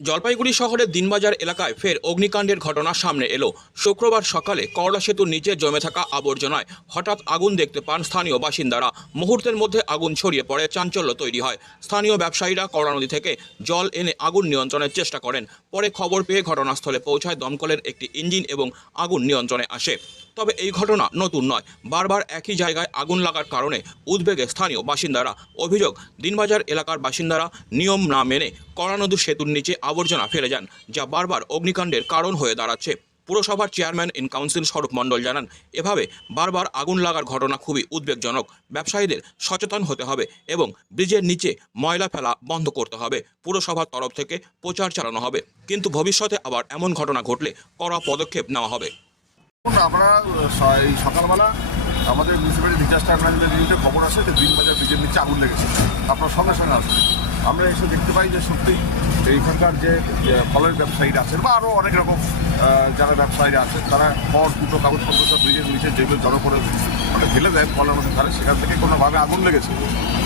জলপাইগুড়ি শহরের দিনবাজার এলাকায় ফের অগ্নিকাণ্ডের ঘটনা সামনে এলো। শুক্রবার সকালে করলা সেতুর নিচে জমে থাকা আবর্জনায় হঠাৎ আগুন দেখতে পান স্থানীয় বাসিন্দারা। মুহূর্তের মধ্যে আগুন ছড়িয়ে পড়ে, চাঞ্চল্য তৈরি হয়। স্থানীয় ব্যবসায়ীরা করলা নদী থেকে জল এনে আগুন নিয়ন্ত্রণের চেষ্টা করেন। পরে খবর পেয়ে ঘটনাস্থলে পৌঁছায় দমকলের একটি ইঞ্জিন এবং আগুন নিয়ন্ত্রণে আসে। তবে এই ঘটনা নতুন নয়। বারবার একই জায়গায় আগুন লাগার কারণে উদ্বেগে স্থানীয় বাসিন্দারা। অভিযোগ, দিনবাজার এলাকার বাসিন্দারা নিয়ম না মেনে কড়ানদু সেতুর নিচে আবর্জনা ফেলে যান, যা বারবার অগ্নিকাণ্ডের কারণ হয়ে দাঁড়াচ্ছে। পুরসভার চেয়ারম্যান ইন কাউন্সিল স্বরূপ মণ্ডল জানান, এভাবে বারবার আগুন লাগার ঘটনা খুবই উদ্বেগজনক। ব্যবসায়ীদের সচেতন হতে হবে এবং ব্রিজের নিচে ময়লা ফেলা বন্ধ করতে হবে। পুরসভার তরফ থেকে প্রচার চালানো হবে। কিন্তু ভবিষ্যতে আবার এমন ঘটনা ঘটলে কড়া পদক্ষেপ নেওয়া হবে। আমরা এই সকালবেলা আমাদের মিউনিসিপ্যালিটি ডিজাস্টার ম্যানেজমেন্ট ইউনিটে খবর আসে যে দিনবাজার ব্রিজের নিচে আগুন লেগেছে। আপনার সঙ্গে সঙ্গে আসে আমরা এসে দেখতে পাই যে সত্যি এইখানকার যে ফলের ব্যবসায়ীরা আছেন বা আরও অনেক রকম যারা ব্যবসায়ীরা আছেন, তারা খড় দুটো কাগজপত্র সব ব্রিজের নিচে যেগুলো জড়ো করে মানে ফেলে দেয় ফলের মধ্যে ধারে সেখান থেকে কোনোভাবে আগুন লেগেছে।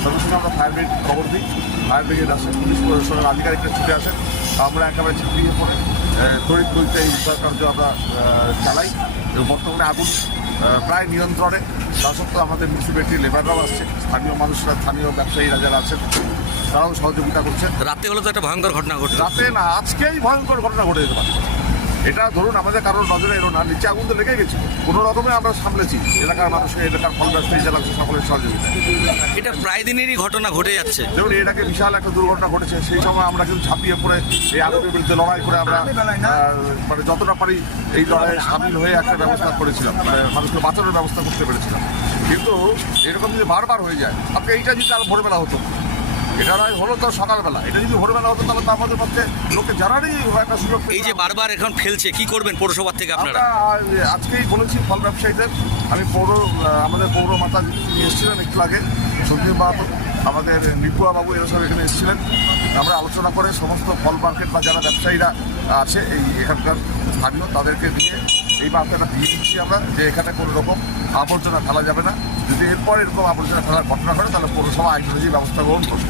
সঙ্গে সঙ্গে আমরা ফায়ার ব্রিগেড খবর দিই। ফায়ার ব্রিগেড আসে পুলিশ প্রশাসনের আধিকারিকরা ছুটে আসেন। আমরা একেবারে ছিটিয়ে পড়ে তড়িৎ গতিতে এই কার্য আমরা চালাই এবং বর্তমানে আগুন প্রায় নিয়ন্ত্রণে। তা সত্ত্বেও আমাদের মিউনিসিপ্যালিটির লেবাররাও আসছে স্থানীয় মানুষরা স্থানীয় ব্যবসায়ীরা যারা আছেন তারাও সহযোগিতা করছে রাতে হলে তো একটা ভয়ঙ্কর ঘটনা ঘটে রাতে না আজকেই ভয়ঙ্কর ঘটনা ঘটে যেতে পারে। এটা ধরুন আমাদের কারোর নজরে এলো না নিচে আগুন তো লেগে গেছে কোনো রকমে আমরা সামলেছি এলাকার মানুষের এলাকার ফল ব্যবসায়ী যারা সকলের সহযোগিতা। এটা প্রায় দিনেরই ঘটনা ঘটে যাচ্ছে। যেমন এটাকে বিশাল একটা দুর্ঘটনা ঘটেছে সেই সময় আমরা কিন্তু ঝাঁপিয়ে পড়ে এই আগুনের বিরুদ্ধে লড়াই করে আমরা মানে যতটা পারি এই লড়াইয়ে সামিল হয়ে একটা ব্যবস্থা করেছিলাম মানে মানুষকে বাঁচানোর ব্যবস্থা করতে পেরেছিলাম। কিন্তু এরকম যদি বারবার হয়ে যায় আপনি এইটা যদি আরও ভোরবেলা হতো এটা নয় হলো তো সকালবেলা। এটা যদি ভোরবেলা হতো তাহলে তো আমাদের মধ্যে লোকে জানারই একটা সুযোগ এই যে বারবার এখন ফেলছে কি করবেন পৌরসভার থেকে আপনারা? আজকেই বলেছি ফল ব্যবসায়ীদের আমি পৌর আমাদের পৌর মাতা যিনি এসেছিলেন একটু আগে সঞ্জীব বাবু আমাদের নিপুয়া বাবু এরা সব এখানে এসেছিলেন। আমরা আলোচনা করে সমস্ত ফল মার্কেট বা যারা ব্যবসায়ীরা আছে এই এখানকার স্থানীয় তাদেরকে দিয়ে এই বার্তাটা দিয়ে দিচ্ছি আমরা যে এখানে কোনো রকম আবর্জনা ফেলা যাবে না। যদি এরপর এরকম আবর্জনা ফেলার ঘটনা ঘটে তাহলে পৌরসভা আইন অনুযায়ী ব্যবস্থা গ্রহণ করবে।